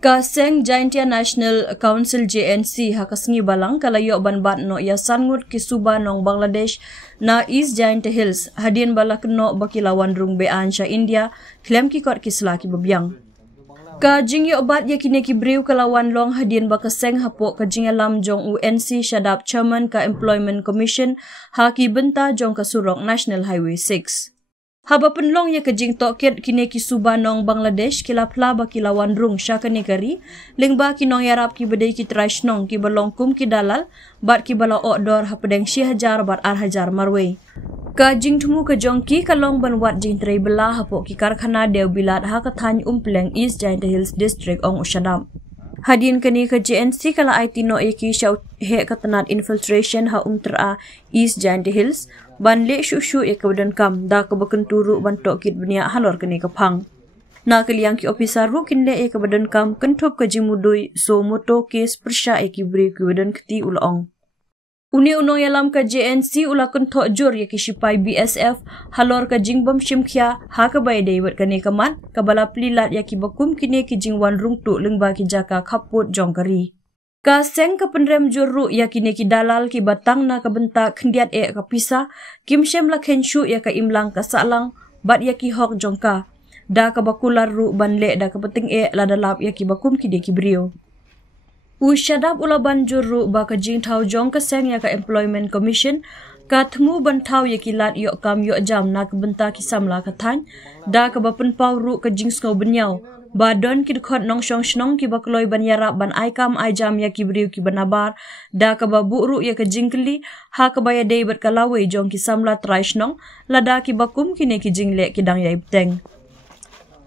Kaseng Jaintia National Council JNC hakasngi balang kalayo banbat no ya sangut kisuba nong Bangladesh na East Jaintia Hills hadien balak no bakilawan rung bean sya India klem ki kot kisla ki babyang. Ka jingyo obat ya kini ki briu kalawan long hadien bakaseng hapo ka jingalam jong UNC Shadap Chairman ka Employment Commission haki benta jong ka surok National Highway 6. Haba penlong ya kejing tokit kini ki suba nong Bangladesh kilapla bakilawan rung syakani kari lingba ki nong yarap ki bedai ki trash nong ki balong kum ki dalal bat ki bala okdor hapadeng si hajar bat ar hajar marwe. Ka jing tumu ke jongki kalong banwat jing tray bela hapo ki karkhana dew bilat ha kathany umpleng East Jaintia Hills District ong Ushadam. Hadin kini ke JNC kala IT no eki syau he katanat infiltration ha tra East Jaintia Hills ban le shushu e kebadan kam da kebakan turu ban tok kit benia halor kini kapang. Na kaliang ki officer ru kinle e kebadan kam kenthop ke jimudui so moto case persya e ki bri kebadan keti ulong. Uni unong yalam ka JNC ulakun thok jur ya ki sipai BSF halor ka jingbom shimkhya ha ka bay dewet kani kaman kabala plilat ya ki bakum kini ki jingwan rung tu lengba ki jaka khaput jongkari. Ka seng ka penrem jurru ya kini ki dalal ki batang na ka bentak kendiat e ka pisa kim shem la khenshu ya ka imlang ka salang bat ya ki hok jongka da ka bakular ru banle da ka peting e la dalap ya ki bakum ki de ki brio. Ushadap ulaban jurru ba ka jing thau jong ka seng ya ka Employment Commission ka thmu ban thau ya ki lat yo kam yo jam na ka benta ki samla ka than da ka bapen pau ru ka jing sko benyau ba don ki khot nong shong shnong ki bakloi ban yara ban ai kam ai jam ya ki briu ki banabar da ka babu ru ya ka jingkli ha ka baya dei bat kalawe jong ki samla traish nong lada ki bakum ki ne ki jingle ki dang yai teng.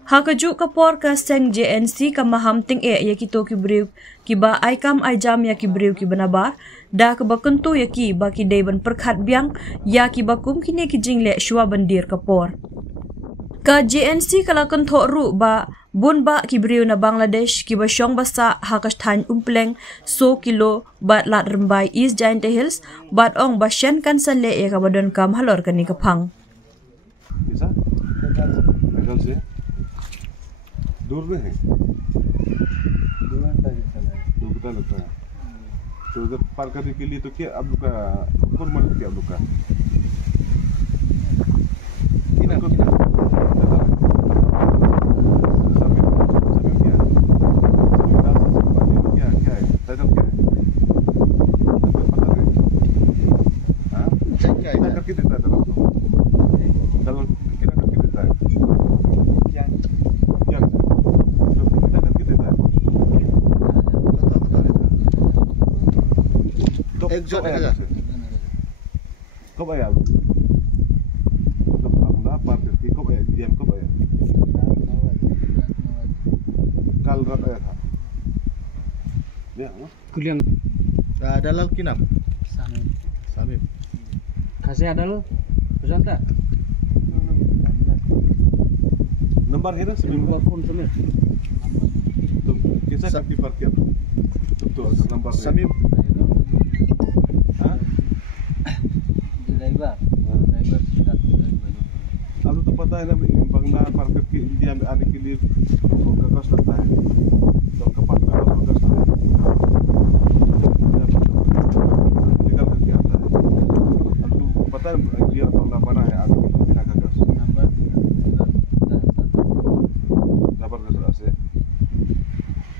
Ha ka ju ka por ka seng JNC ka maham ting e ya ki to ki briu ki ba ai kam ai jam ya ki briu ki banabar da ka bakuntu ya ki ba ki dei ban perkhat biang ya ki bakum ki ne ki jingle shwa bandir ka por. Ka JNC kalakan thok ru ba bun ba ki briu na Bangladesh ki ba syong basa hakas than umpleng so kilo bat lat rembai East Jaintia Hills bat ong ba shen kan san le e ka badon kam halor kani kapang. Bisa? Begal se? दूर में है 2 घंटा जैसा लगेगा 2 घंटा लगता है तो उधर पार करने के लिए तो क्या आप लोग का कौन मदद किया आप लोग का किना किना एक जो कब आया मतलब अपना पार करके कब आया डीएम कब आया कल रात आया था ya kuliang dalal kinam Samim kasih ada lo pesan tak number है ना सभी nomor phone samir तो कैसा करके पार किया तो अगर नंबर Samim driver sudah अब तो पता है ना बंगला पार करके इंडिया में आने के लिए कागज लगता है तो कपास कागज